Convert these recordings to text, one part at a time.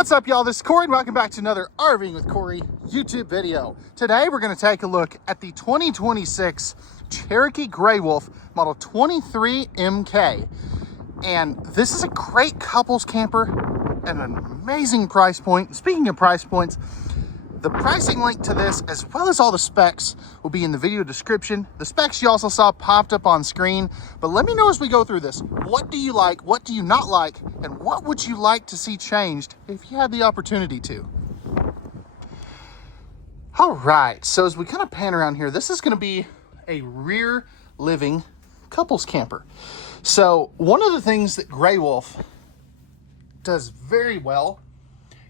What's up, y'all? This is Corey, and welcome back to another RVing with Corey YouTube video. Today, we're going to take a look at the 2026 Cherokee Grey Wolf Model 23 MK. And this is a great couples camper and an amazing price point. Speaking of price points, the pricing link to this, as well as all the specs, will be in the video description. The specs you also saw popped up on screen. But let me know as we go through this, what do you like, what do you not like, and what would you like to see changed if you had the opportunity to? All right, so as we kind of pan around here, this is going to be a rear living couples camper. So one of the things that Grey Wolf does very well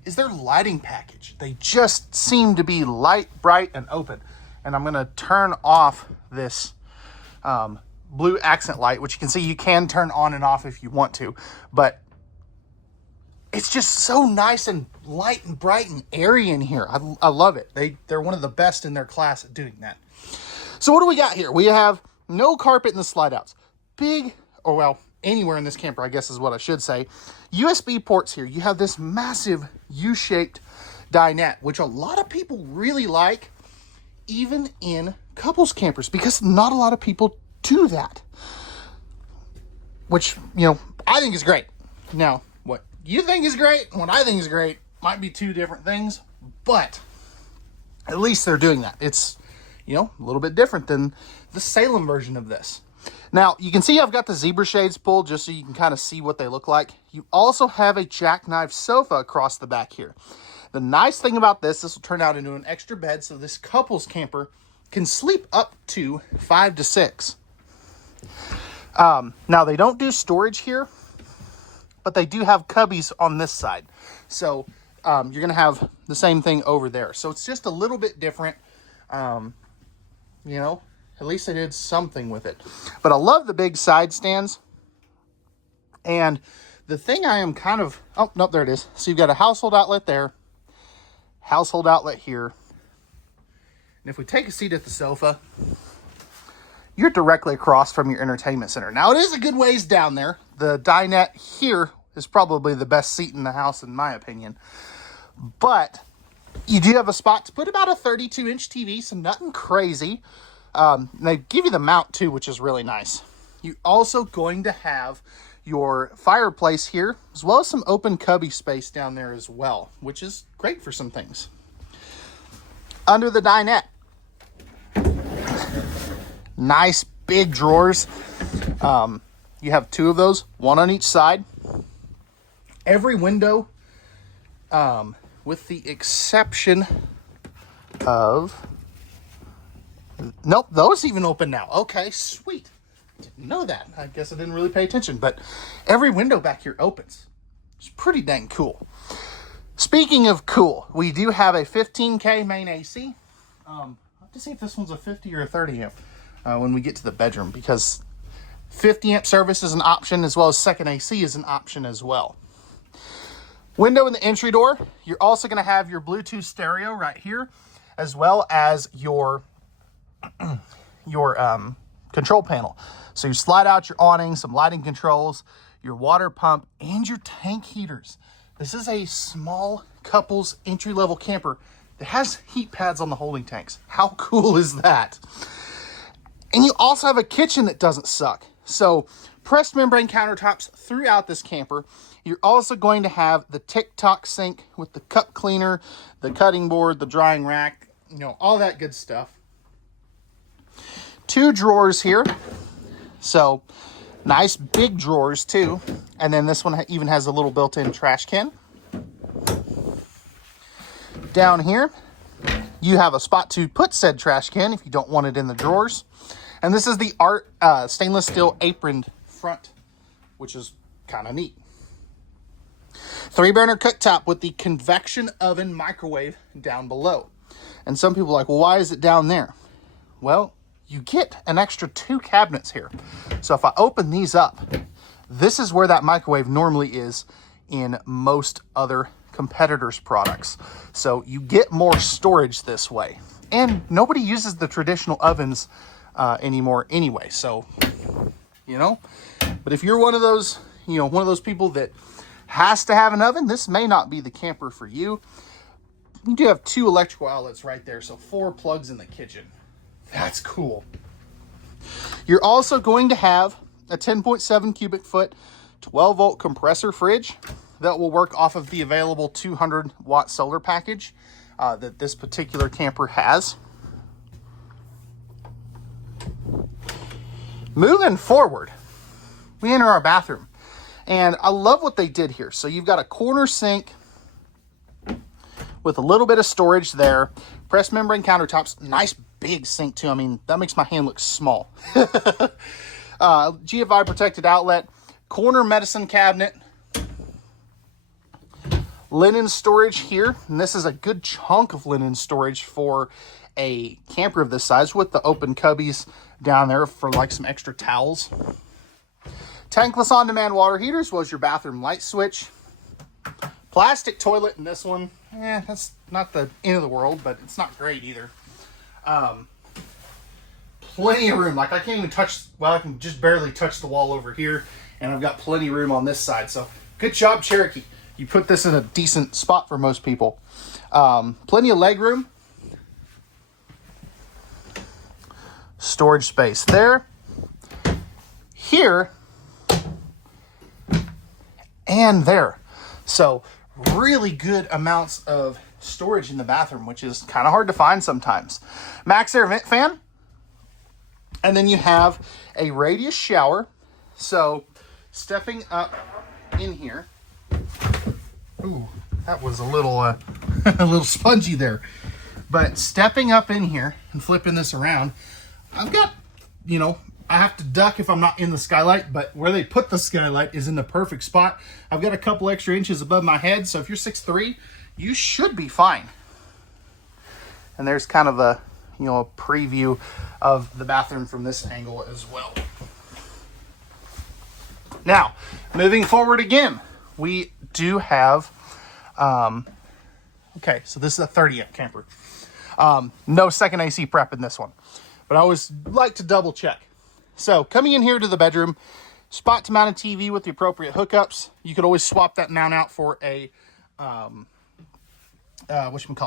is their lighting package. They just seem to be light, bright, and open. And I'm gonna turn off this blue accent light, which you can see you can turn on and off if you want to, but it's just so nice and light and bright and airy in here. I love it. They're one of the best in their class at doing that. So what do we got here? We have no carpet in the slide outs. Big, or well, anywhere in this camper, I guess is what I should say. USB ports here. You have this massive U-shaped dinette, which a lot of people really like, even in couples campers, because not a lot of people do that. Which, you know, I think is great. Now, what you think is great and what I think is great might be two different things, but at least they're doing that. It's, you know, a little bit different than the Salem version of this. Now, you can see I've got the zebra shades pulled just so you can kind of see what they look like. You also have a jackknife sofa across the back here. The nice thing about this will turn out into an extra bed, so this couples camper can sleep up to 5 to 6. Now, they don't do storage here, but they do have cubbies on this side. So you're going to have the same thing over there. So it's just a little bit different, you know. At least they did something with it. But I love the big side stands. And the thing I am kind of... Oh, no, there it is. So you've got a household outlet there. Household outlet here. And if we take a seat at the sofa, you're directly across from your entertainment center. Now, it is a good ways down there. The dinette here is probably the best seat in the house, in my opinion. But you do have a spot to put about a 32-inch TV, so nothing crazy. They give you the mount too, which is really nice. You're also going to have your fireplace here, as well as some open cubby space down there as well, which is great for some things. Under the dinette, nice big drawers. You have two of those, one on each side. Every window, with the exception of... Nope, those even open now. Okay, sweet. Didn't know that. I guess I didn't really pay attention, but every window back here opens. It's pretty dang cool. Speaking of cool, we do have a 15K main AC. I'll have to see if this one's a 50 or a 30 amp when we get to the bedroom, because 50 amp service is an option, as well as second AC is an option as well. Window in the entry door. You're also going to have your Bluetooth stereo right here, as well as your control panel. So you slide out your awning, some lighting controls, your water pump, and your tank heaters. This is a small couples entry-level camper that has heat pads on the holding tanks. How cool is that? And you also have a kitchen that doesn't suck. So pressed membrane countertops throughout this camper. You're also going to have the TikTok sink with the cup cleaner, the cutting board, the drying rack, you know, all that good stuff. Two drawers here, so nice big drawers too. And then this one even has a little built-in trash can. Down here, you have a spot to put said trash can if you don't want it in the drawers. And this is the stainless steel aproned front, which is kind of neat. 3-burner cooktop with the convection oven microwave down below. And some people are like, well, why is it down there? Well, you get an extra 2 cabinets here. So if I open these up, this is where that microwave normally is in most other competitors' products. So you get more storage this way. And nobody uses the traditional ovens anymore anyway. So, you know, but if you're one of those, you know, one of those people that has to have an oven, this may not be the camper for you. You do have 2 electrical outlets right there, so 4 plugs in the kitchen. That's cool. You're also going to have a 10.7 cubic foot, 12 volt compressor fridge that will work off of the available 200 watt solar package that this particular camper has. Moving forward, we enter our bathroom, and I love what they did here. So you've got a corner sink with a little bit of storage there, pressed membrane countertops, nice big sink too. I mean, that makes my hand look small. GFI protected outlet, corner medicine cabinet, linen storage here, and this is a good chunk of linen storage for a camper of this size, with the open cubbies down there for like some extra towels. Tankless on-demand water heater, as well as your bathroom light switch. Plastic toilet in this one. That's not the end of the world, but it's not great either. Plenty of room. Like I can't even touch, well, I can just barely touch the wall over here, and I've got plenty of room on this side. So good job, Cherokee. You put this in a decent spot for most people. Plenty of leg room. Storage space there. Here. And there. So really good amounts of storage in the bathroom, which is kind of hard to find sometimes. Max air vent fan. And then you have a radius shower. So stepping up in here. Ooh, that was a little a little spongy there. But stepping up in here and flipping this around, I've got, I have to duck if I'm not in the skylight, but where they put the skylight is in the perfect spot. I've got a couple extra inches above my head, so if you're 6'3", you should be fine. And there's kind of a, a preview of the bathroom from this angle as well. Now, moving forward again, we do have, okay, so this is a 30 amp camper. No second AC prep in this one, but I always like to double check. So coming in here to the bedroom, spot to mount a TV with the appropriate hookups. You could always swap that mount out for a,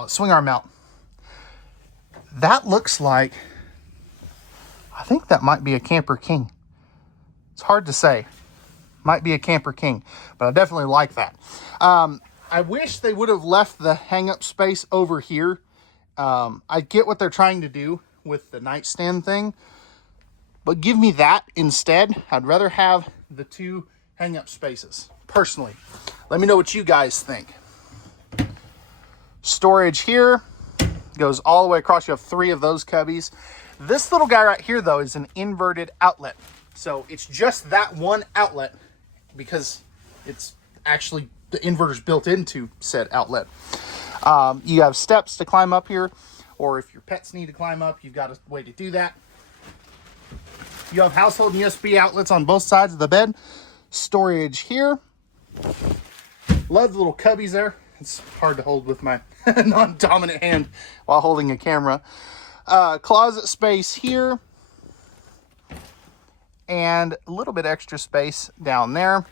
swing arm mount. That looks like, I think that might be a Camper King. It's hard to say. Might be a Camper King, but I definitely like that. I wish they would have left the hang-up space over here. I get what they're trying to do with the nightstand thing, but give me that instead. I'd rather have the 2 hang-up spaces, personally. Let me know what you guys think. Storage here goes all the way across. You have 3 of those cubbies. This little guy right here, though, is an inverted outlet. So it's just that one outlet because it's actually the inverter's built into said outlet. You have steps to climb up here, or if your pets need to climb up, you've got a way to do that. You have household and USB outlets on both sides of the bed. Storage here. Love the little cubbies there. It's hard to hold with my non-dominant hand while holding a camera. Closet space here. And a little bit extra space down there.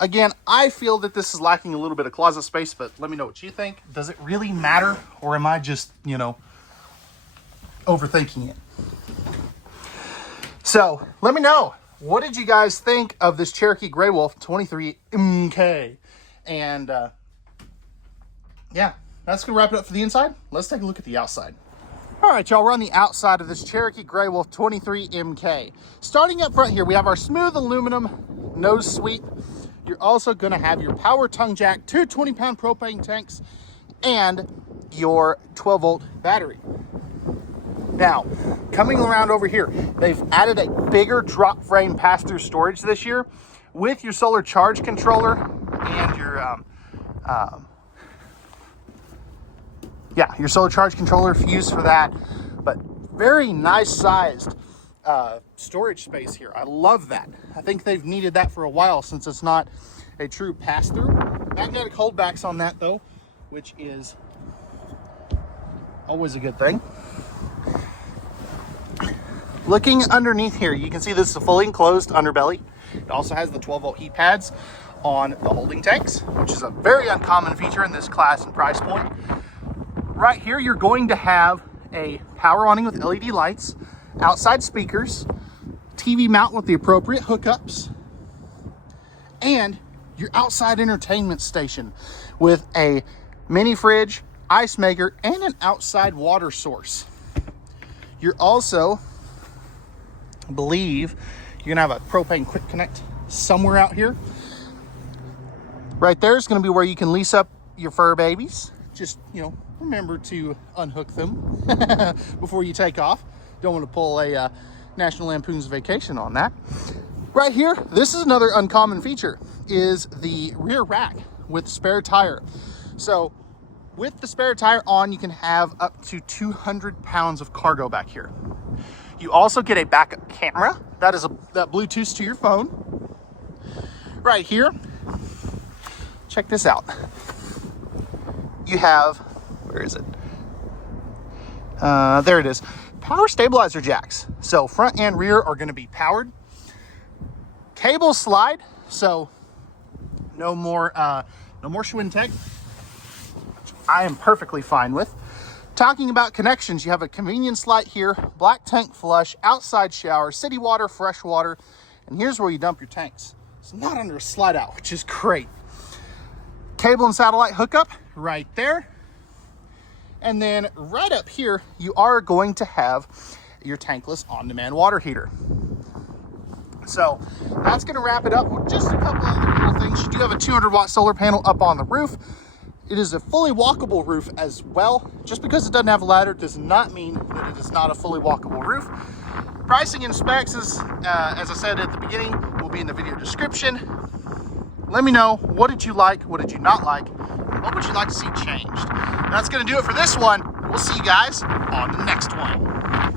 Again, I feel that this is lacking a little bit of closet space, but let me know what you think. Does it really matter, or am I just, overthinking it? So let me know. What did you guys think of this Cherokee Grey Wolf 23 MK? And yeah, that's going to wrap it up for the inside. Let's take a look at the outside. All right, y'all, we're on the outside of this Cherokee Grey Wolf 23 MK. Starting up front here, we have our smooth aluminum nose sweep. You're also going to have your power tongue jack, 2 20-pound propane tanks, and your 12-volt battery. Now, coming around over here, they've added a bigger drop frame pass-through storage this year with your solar charge controller and your your solar charge controller fuse for that. But very nice sized storage space here. I love that. I think they've needed that for a while since it's not a true pass-through. Magnetic holdbacks on that though, which is always a good thing. Looking underneath here, you can see this is a fully enclosed underbelly. It also has the 12-volt heat pads. on the holding tanks, which is a very uncommon feature in this class and price point. Right here, you're going to have a power awning with LED lights, outside speakers, TV mount with the appropriate hookups, and your outside entertainment station with a mini fridge, ice maker, and an outside water source. You're also, I believe, you're gonna have a propane quick connect somewhere out here. Right there is gonna be where you can lease up your fur babies. Just, remember to unhook them before you take off. Don't want to pull a National Lampoon's Vacation on that. Right here, this is another uncommon feature, is the rear rack with spare tire. So with the spare tire on, you can have up to 200 pounds of cargo back here. You also get a backup camera. That Bluetooth to your phone. Right here, check this out. You have, where is it? There it is. Power stabilizer jacks. So front and rear are going to be powered. Cable slide. So no more Schwinn tech, which I am perfectly fine with. Talking about connections, you have a convenience light here, black tank flush, outside shower, city water, fresh water, and here's where you dump your tanks. It's not under a slide out, which is great. Cable and satellite hookup right there. And then right up here, you are going to have your tankless on-demand water heater. So that's going to wrap it up with just a couple other little things. You do have a 200-watt solar panel up on the roof. It is a fully walkable roof as well. Just because it doesn't have a ladder does not mean that it is not a fully walkable roof. Pricing and specs, as I said at the beginning, will be in the video description. Let me know, what did you like, what did you not like, what would you like to see changed? That's going to do it for this one. We'll see you guys on the next one.